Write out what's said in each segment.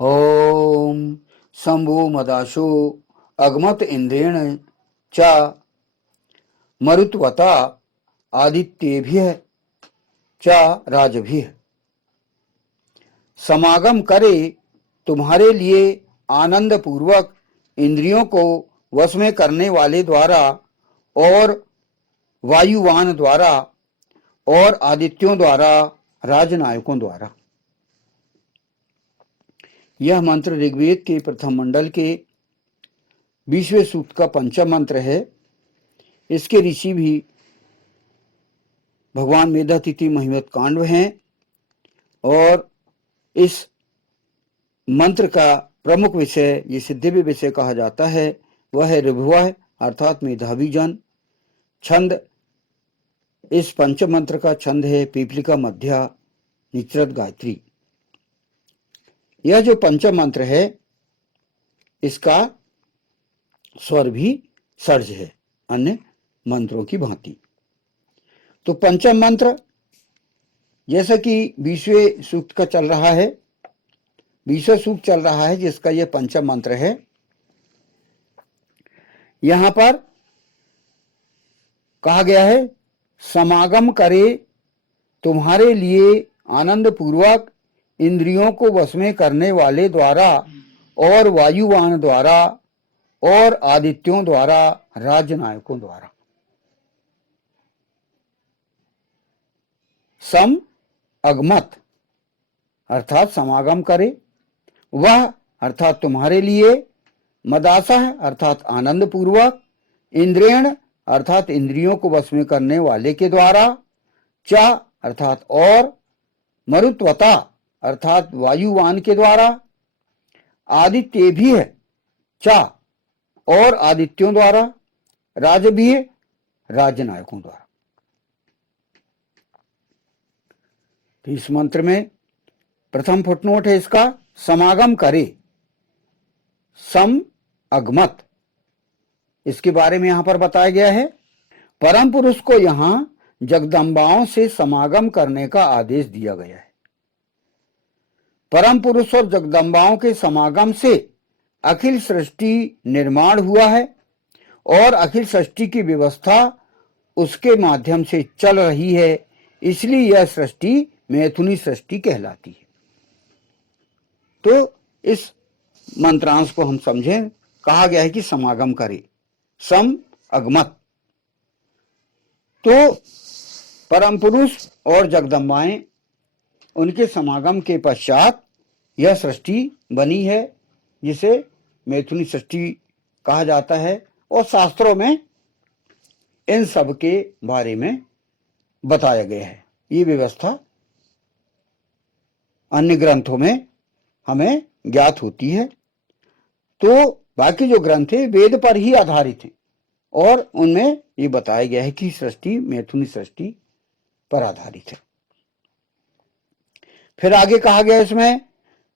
ओम शंभो मदाशो अगमत इंद्रेण च मरुत्वता आदित्येभ्यः च राजभिः समागम करे तुम्हारे लिए आनंद पूर्वक इंद्रियों को वश में करने वाले द्वारा और वायुवान द्वारा और आदित्यों द्वारा राजनायकों द्वारा। यह मंत्र ऋग्वेद के प्रथम मंडल के 20वें सूक्त का पंचम मंत्र है। इसके ऋषि भी भगवान मेधातिथि महिमत कांड हैं और इस मंत्र का प्रमुख विषय, जिसे दिव्य विषय कहा जाता है, वह है ऋभुवः अर्थात मेधावी जन। छंद, इस पंचम मंत्र का छंद है पीपलिका मध्या निचरत गायत्री। यह जो पंचम मंत्र है इसका स्वर भी सर्ज है अन्य मंत्रों की भांति। तो पंचम मंत्र जैसा कि 20वें सूक्त का चल रहा है, 20वां सूक्त चल रहा है जिसका यह पंचम मंत्र है। यहां पर कहा गया है समागम करे तुम्हारे लिए आनंद पूर्वक इंद्रियों को वश में करने वाले द्वारा और वायुवान द्वारा और आदित्यों द्वारा राजनायकों द्वारा। सम अगमत अर्थात समागम करे, वह अर्थात तुम्हारे लिए, मदासह अर्थात आनंद पूर्वक, इंद्रेण अर्थात इंद्रियों को वश में करने वाले के द्वारा, च अर्थात और, मरुत्वता अर्थात वायुवान के द्वारा, आदित्य भी है च और आदित्यों द्वारा, राज भी है राजनायकों द्वारा। तो इस मंत्र में प्रथम फुटनोट है इसका समागम करे, सम अगमत, इसके बारे में यहां पर बताया गया है। परम पुरुष को यहां जगदम्बाओं से समागम करने का आदेश दिया गया है। परम पुरुष और जगदम्बाओं के समागम से अखिल सृष्टि निर्माण हुआ है और अखिल सृष्टि की व्यवस्था उसके माध्यम से चल रही है, इसलिए यह सृष्टि मैथुनी सृष्टि कहलाती है। तो इस मंत्रांश को हम समझें, कहा गया है कि समागम करे, सम अगमत। तो परम पुरुष और जगदम्बाएं, उनके समागम के पश्चात यह सृष्टि बनी है जिसे मैथुनी सृष्टि कहा जाता है और शास्त्रों में इन सब के बारे में बताया गया है। ये व्यवस्था अन्य ग्रंथों में हमें ज्ञात होती है। तो बाकी जो ग्रंथ है वेद पर ही आधारित हैं और उनमें ये बताया गया है कि सृष्टि मैथुनी सृष्टि पर आधारित है। फिर आगे कहा गया इसमें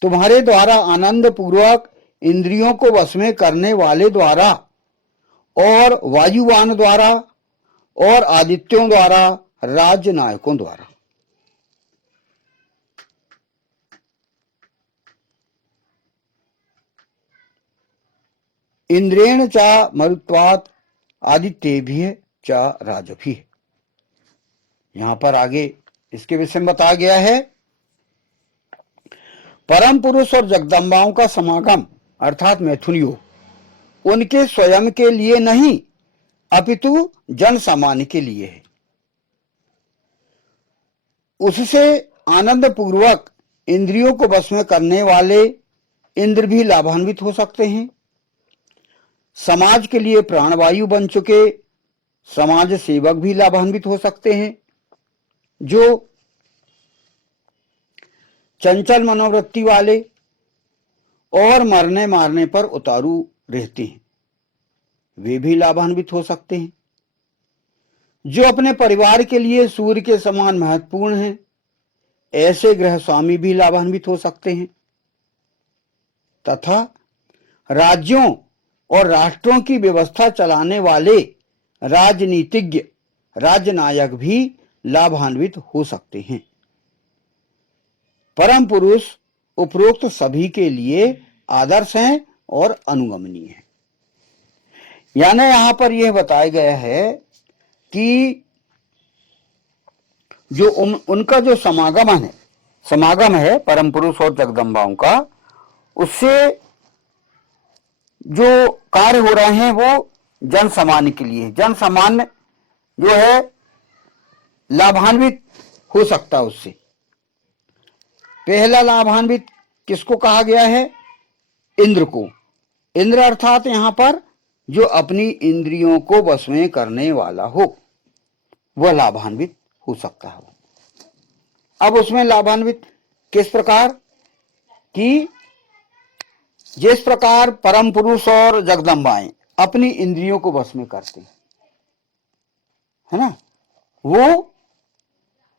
तुम्हारे द्वारा आनंद पूर्वक इंद्रियों को वश में करने वाले द्वारा और वायुवान द्वारा और आदित्यों द्वारा राज्य नायकों द्वारा। इंद्रेण च मरुत्वात् आदित्येभ्यः च राजभिः। यहां पर आगे इसके विषय में बताया गया है परम पुरुष और जगदम्बाओं का समागम अर्थात मैथुनियों उनके स्वयं के लिए नहीं अपितु जन सामान्य के लिए है। उससे आनंद पूर्वक इंद्रियों को वश में करने वाले इंद्र भी लाभान्वित हो सकते हैं। समाज के लिए प्राणवायु बन चुके समाज सेवक भी लाभान्वित हो सकते हैं। जो चंचल मनोवृत्ति वाले और मरने मारने पर उतारू रहते हैं, वे भी लाभान्वित हो सकते हैं। जो अपने परिवार के लिए सूर्य के समान महत्वपूर्ण हैं, ऐसे गृह स्वामी भी लाभान्वित हो सकते हैं। तथा राज्यों और राष्ट्रों की व्यवस्था चलाने वाले राजनीतिज्ञ राजनायक भी लाभान्वित हो सकते हैं। परम पुरुष उपरोक्त सभी के लिए आदर्श हैं और अनुगमनीय हैं। यानी यहां पर यह बताया गया है कि जो उनका जो समागम है परम पुरुष और जगदम्बाओं का, उससे जो कार्य हो रहे हैं वो जन सामान्य के लिए, जन सामान्य जो है लाभान्वित हो सकता है उससे। पहला लाभान्वित किसको कहा गया है? इंद्र को। इंद्र अर्थात यहां पर जो अपनी इंद्रियों को वश में करने वाला हो, वह लाभान्वित हो सकता है। अब उसमें लाभान्वित किस प्रकार कि जिस प्रकार परम पुरुष और जगदम्बाएं अपनी इंद्रियों को वश में करते हैं, है ना, वो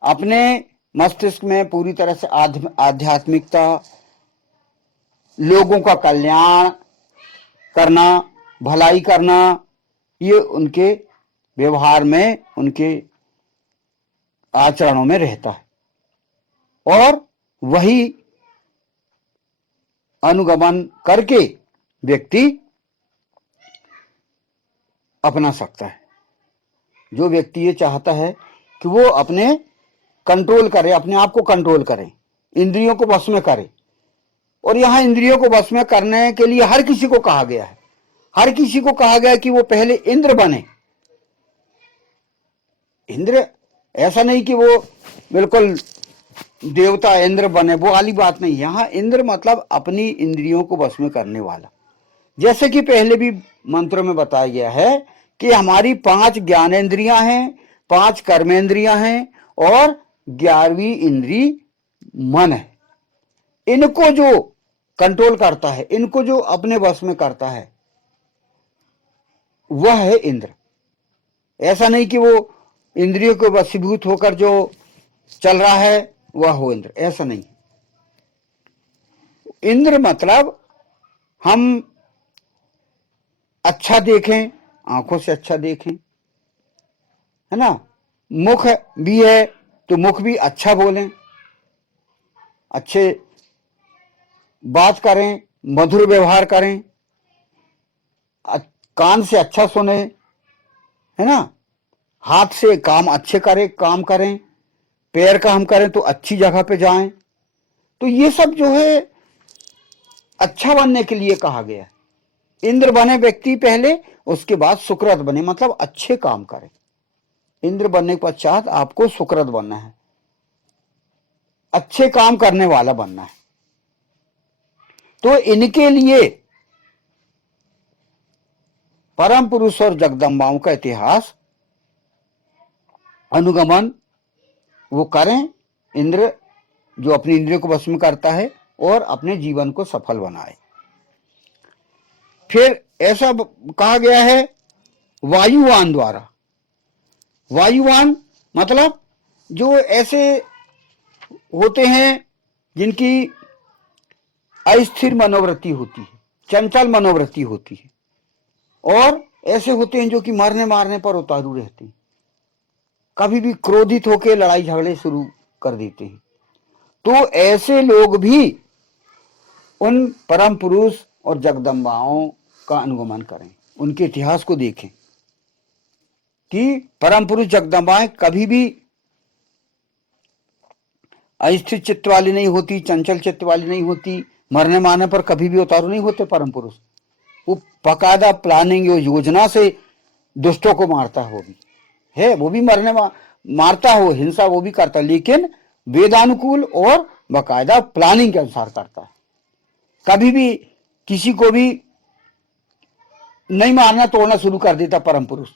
अपने मस्तिष्क में पूरी तरह से आध्यात्मिकता, लोगों का कल्याण करना, भलाई करना, ये उनके व्यवहार में, उनके आचरणों में रहता है, और वही अनुगमन करके व्यक्ति अपना सकता है। जो व्यक्ति ये चाहता है कि वो अपने कंट्रोल करे, अपने आप को कंट्रोल करे, इंद्रियों को वश में करे, और यहां इंद्रियों को वश में करने के लिए हर किसी को कहा गया है, हर किसी को कहा गया कि वो पहले इंद्र बने। इंद्र ऐसा नहीं कि वो बिल्कुल देवता इंद्र बने, वो वाली बात नहीं। यहां इंद्र मतलब अपनी इंद्रियों को वश में करने वाला। जैसे कि पहले भी मंत्रों में बताया गया है कि हमारी 5 ज्ञानेंद्रियां हैं, 5 कर्मेंद्रियां हैं और 11वीं इंद्री मन है। इनको जो कंट्रोल करता है, इनको जो अपने वश में करता है, वह है इंद्र। ऐसा नहीं कि वो इंद्रियों को वशीभूत होकर जो चल रहा है वह हो इंद्र, ऐसा नहीं। इंद्र मतलब हम अच्छा देखें, आंखों से अच्छा देखें, है ना, मुख भी है तो मुख भी अच्छा बोलें, अच्छे बात करें, मधुर व्यवहार करें, कान से अच्छा सुने, है ना, हाथ से काम अच्छे करें, काम करें, पैर का हम करें तो अच्छी जगह पे जाएं। तो ये सब जो है अच्छा बनने के लिए कहा गया है। इंद्र बने व्यक्ति पहले, उसके बाद सुकृत बने, मतलब अच्छे काम करें। इंद्र बनने के पश्चात आपको सुकृत बनना है, अच्छे काम करने वाला बनना है। तो इनके लिए परम पुरुष और जगदम्बाओं का इतिहास अनुगमन वो करें, इंद्र जो अपनी इंद्रियों को वश में करता है और अपने जीवन को सफल बनाए। फिर ऐसा कहा गया है वायुवान द्वारा। वायुवान मतलब जो ऐसे होते हैं जिनकी अस्थिर मनोवृत्ति होती है, चंचल मनोवृत्ति होती है, और ऐसे होते हैं जो कि मरने मारने पर उतारू रहते हैं, कभी भी क्रोधित होकर लड़ाई झगड़े शुरू कर देते हैं। तो ऐसे लोग भी उन परम पुरुष और जगदम्बाओं का अनुगमन करें, उनके इतिहास को देखें कि परम पुरुष जगदम्बाएं कभी भी अस्थिर चित्त वाली नहीं होती, चंचल चित्त वाली नहीं होती, मरने मारने पर कभी भी उतारू नहीं होते परम पुरुष। वो बकायदा प्लानिंग योजना से दुष्टों को मारता है, वो भी मरने मारता हो, हिंसा वो भी करता है, लेकिन वेदानुकूल और बकायदा प्लानिंग के अनुसार करता है। कभी भी किसी को भी नहीं मारना, तोड़ना शुरू कर देता परम पुरुष।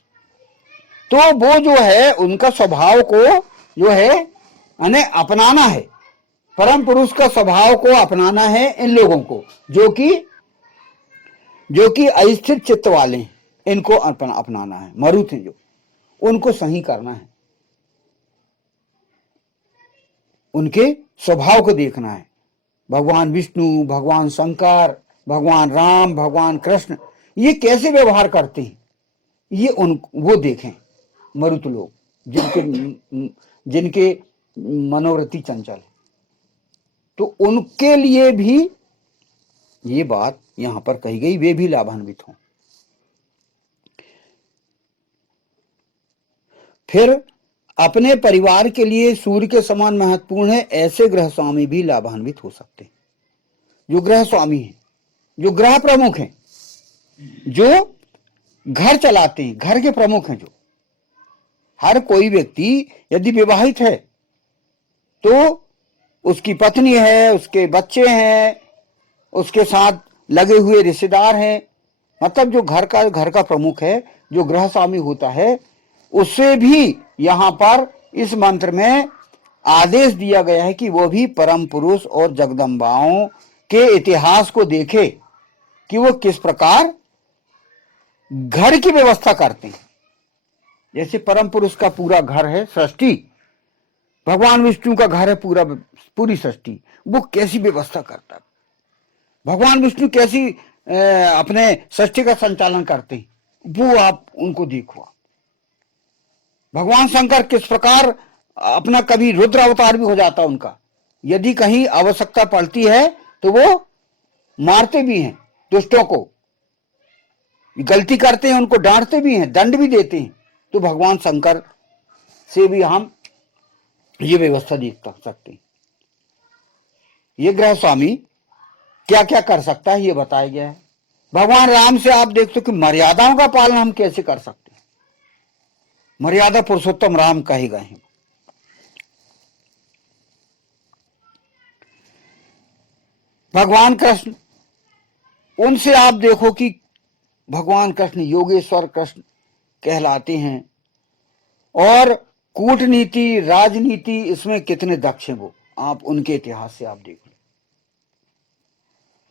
तो वो जो है उनका स्वभाव को जो है अपनाना है, परम पुरुष का स्वभाव को अपनाना है इन लोगों को जो कि अस्थिर चित्त वाले हैं, इनको अपनाना है। मरुत हैं जो, उनको सही करना है, उनके स्वभाव को देखना है। भगवान विष्णु, भगवान शंकर, भगवान राम, भगवान कृष्ण ये कैसे व्यवहार करते हैं, ये वो देखें। मरुत लोग जिनके मनोवृत्ति चंचल है, तो उनके लिए भी ये बात यहां पर कही गई, वे भी लाभान्वित हों। फिर अपने परिवार के लिए सूर्य के समान महत्वपूर्ण है, ऐसे गृह स्वामी भी लाभान्वित हो सकते हैं। जो गृह स्वामी हैं, जो गृह प्रमुख हैं, जो घर चलाते हैं, घर के प्रमुख हैं, जो हर कोई व्यक्ति यदि विवाहित है तो उसकी पत्नी है, उसके बच्चे हैं, उसके साथ लगे हुए रिश्तेदार हैं, मतलब जो घर का प्रमुख है, जो गृह स्वामी होता है, उससे भी यहां पर इस मंत्र में आदेश दिया गया है कि वो भी परम पुरुष और जगदम्बाओं के इतिहास को देखे कि वो किस प्रकार घर की व्यवस्था करते हैं। जैसे परम पुरुष का पूरा घर है सृष्टि, भगवान विष्णु का घर है पूरी सृष्टि, वो कैसी व्यवस्था करता है, भगवान विष्णु कैसी अपने सृष्टि का संचालन करते हैं, वो आप उनको देखो। भगवान शंकर किस प्रकार अपना कभी रुद्र अवतार भी हो जाता उनका, यदि कहीं आवश्यकता पड़ती है तो वो मारते भी हैं दुष्टों को, गलती करते हैं उनको डांटते भी हैं, दंड भी देते हैं। तो भगवान शंकर से भी हम ये व्यवस्था देख सकते हैं। ये गृह स्वामी क्या क्या कर सकता है ये बताया गया है। भगवान राम से आप देखते हो कि मर्यादाओं का पालन हम कैसे कर सकते हैं, मर्यादा पुरुषोत्तम राम कहे गए हैं। भगवान कृष्ण, उनसे आप देखो कि भगवान कृष्ण योगेश्वर कृष्ण कहलाते हैं, और कूटनीति राजनीति इसमें कितने दक्ष हैं वो, आप उनके इतिहास से आप देख लो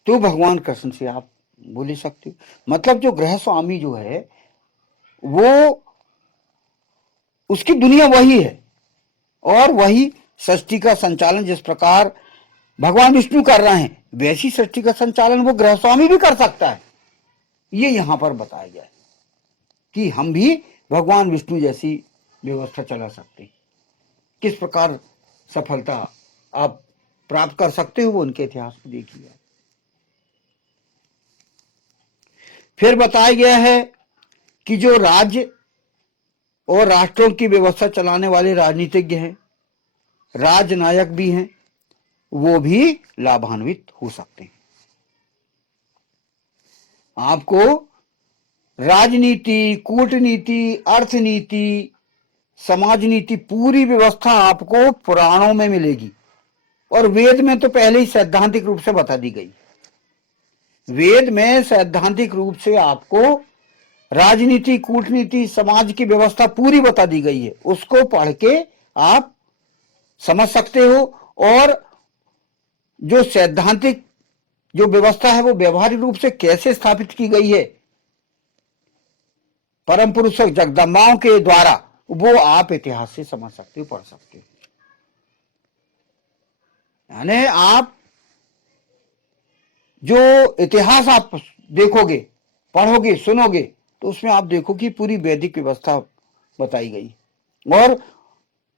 तो भगवान कृष्ण से आप बोल सकते हो। मतलब जो गृह स्वामी जो है वो, उसकी दुनिया वही है, और वही सृष्टि का संचालन जिस प्रकार भगवान विष्णु कर रहे हैं, वैसी सृष्टि का संचालन वो गृह स्वामी भी कर सकता है। ये यहां पर बताया गया है कि हम भी भगवान विष्णु जैसी व्यवस्था चला सकते हैं। किस प्रकार सफलता आप प्राप्त कर सकते हो वो उनके इतिहास को देखिए। फिर बताया गया है कि जो राज्य और राष्ट्रों की व्यवस्था चलाने वाले राजनीतिज्ञ हैं, राजनायक भी हैं, वो भी लाभान्वित हो सकते हैं। आपको राजनीति, कूटनीति, अर्थनीति, समाज नीति, पूरी व्यवस्था आपको पुराणों में मिलेगी, और वेद में तो पहले ही सैद्धांतिक रूप से बता दी गई। वेद में सैद्धांतिक रूप से आपको राजनीति, कूटनीति, समाज की व्यवस्था पूरी बता दी गई है। उसको पढ़ के आप समझ सकते हो, और जो सैद्धांतिक जो व्यवस्था है वो व्यवहारिक रूप से कैसे स्थापित की गई है परम पुरुष जगदम्बाओं के द्वारा, वो आप इतिहास से समझ सकते हो, पढ़ सकते हो। यानी आप जो इतिहास आप देखोगे, पढ़ोगे, सुनोगे, तो उसमें आप देखो कि पूरी वैदिक व्यवस्था बताई गई, और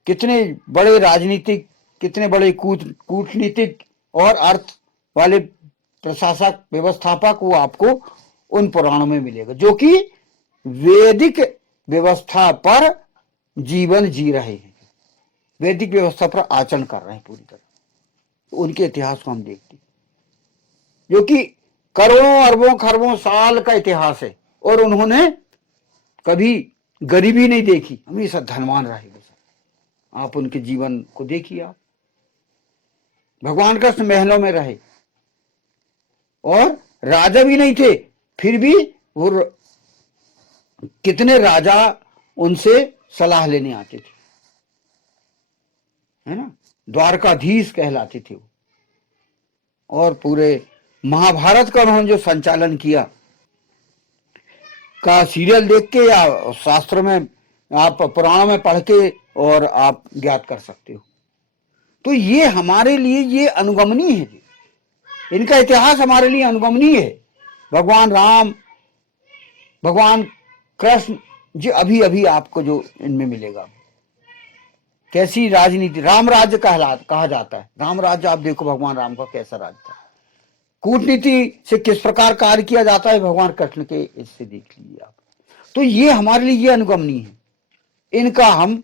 कितने बड़े राजनीतिक, कितने बड़े कूटनीतिक और अर्थ वाले प्रशासक, व्यवस्थापक वो आपको उन पुराणों में मिलेगा, जो कि वैदिक व्यवस्था पर जीवन जी रहे हैं, वैदिक व्यवस्था पर आचरण कर रहे हैं पूरी तरह। तो उनके इतिहास को हम देखते हैं, जो कि करोड़ों अरबों खरबों साल का इतिहास है, और उन्होंने कभी गरीबी नहीं देखी, हमेशा धनवान रहे। आप उनके जीवन को देखिए। आप भगवान कृष्ण महलों में रहे, और राजा भी नहीं थे, फिर भी वो कितने राजा उनसे सलाह लेने आते थे, है ना, द्वारकाधीश कहलाते थे वो। और पूरे महाभारत का उन्होंने जो संचालन किया, का सीरियल देख के या शास्त्रों में, आप पुराणों में पढ़ के और आप ज्ञात कर सकते हो। तो ये हमारे लिए ये अनुगमनीय है, इनका इतिहास हमारे लिए अनुगमनीय है। भगवान राम, भगवान कृष्ण जी, अभी अभी आपको जो इनमें मिलेगा, कैसी राजनीति, राम राज्य कहा जाता है। राम राज्य आप देखो भगवान राम का कैसा राज्य था। कूटनीति से किस प्रकार कार्य किया जाता है भगवान कृष्ण के, इससे देख लीजिए आप। तो ये हमारे लिए ये अनुगमनीय है, इनका हम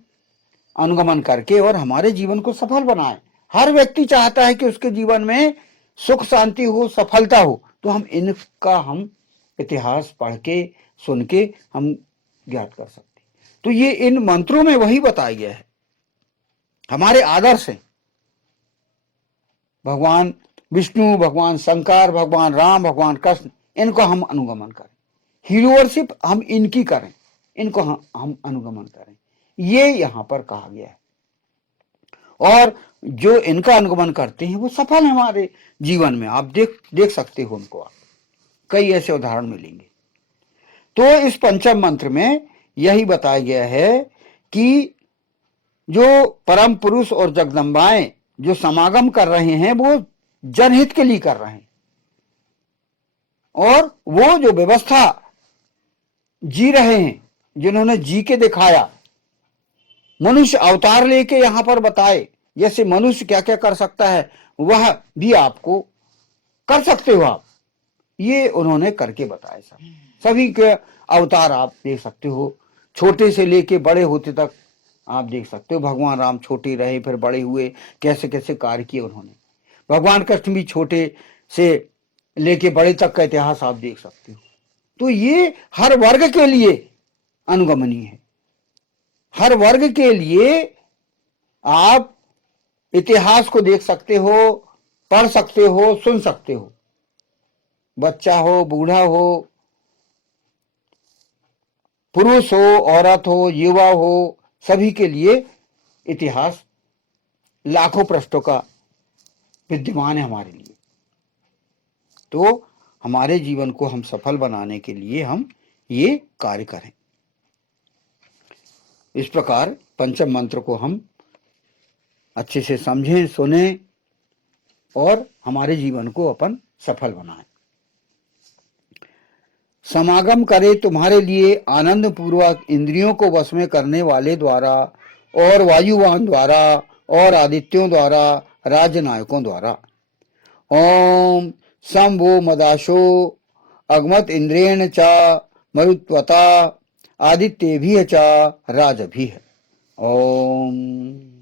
अनुगमन करके और हमारे जीवन को सफल बनाएं। हर व्यक्ति चाहता है कि उसके जीवन में सुख शांति हो, सफलता हो, तो हम इनका हम इतिहास पढ़ के सुन के हम ज्ञात कर सकते। तो ये इन मंत्रों में वही बताया गया है, हमारे आदर्श हैं। भगवान विष्णु, भगवान शंकर, भगवान राम, भगवान कृष्ण, इनको हम अनुगमन करें, हीरो वर्शिप हम इनकी करें, इनको हम अनुगमन करें, ये यहां पर कहा गया है। और जो इनका अनुगमन करते हैं वो सफल है हमारे जीवन में। आप देख सकते हो उनको, आप कई ऐसे उदाहरण मिलेंगे। तो इस पंचम मंत्र में यही बताया गया है कि जो परम पुरुष और जगदम्बाएं जो समागम कर रहे हैं वो जनहित के लिए कर रहे हैं, और वो जो व्यवस्था जी रहे हैं, जिन्होंने जी के दिखाया, मनुष्य अवतार लेके यहां पर बताए जैसे मनुष्य क्या क्या कर सकता है वह भी आपको कर सकते हो आप, ये उन्होंने करके बताया। सभी के अवतार आप देख सकते हो, छोटे से लेके बड़े होते तक आप देख सकते हो। भगवान राम छोटे रहे फिर बड़े हुए, कैसे कैसे कार्य किए उन्होंने। भगवान कृष्ण भी छोटे से लेके बड़े तक का इतिहास आप देख सकते हो। तो ये हर वर्ग के लिए अनुगमनीय है, हर वर्ग के लिए आप इतिहास को देख सकते हो, पढ़ सकते हो, सुन सकते हो। बच्चा हो, बूढ़ा हो, पुरुष हो, औरत हो, युवा हो, सभी के लिए इतिहास लाखों पृष्ठों का विद्यमान है हमारे लिए। तो हमारे जीवन को हम सफल बनाने के लिए हम ये कार्य करें। इस प्रकार पंचम मंत्र को हम अच्छे से समझें, सुने और हमारे जीवन को अपन सफल बनाएं। समागम करे तुम्हारे लिए आनंद पूर्वक इंद्रियों को वश में करने वाले द्वारा, और वायुवान द्वारा, और आदित्यों द्वारा, राज्य नायकों द्वारा। ओम सम वो मदाशो अगमत इंद्रेण च मरुत्वता आदित्येभिः च राजभिः। ओम।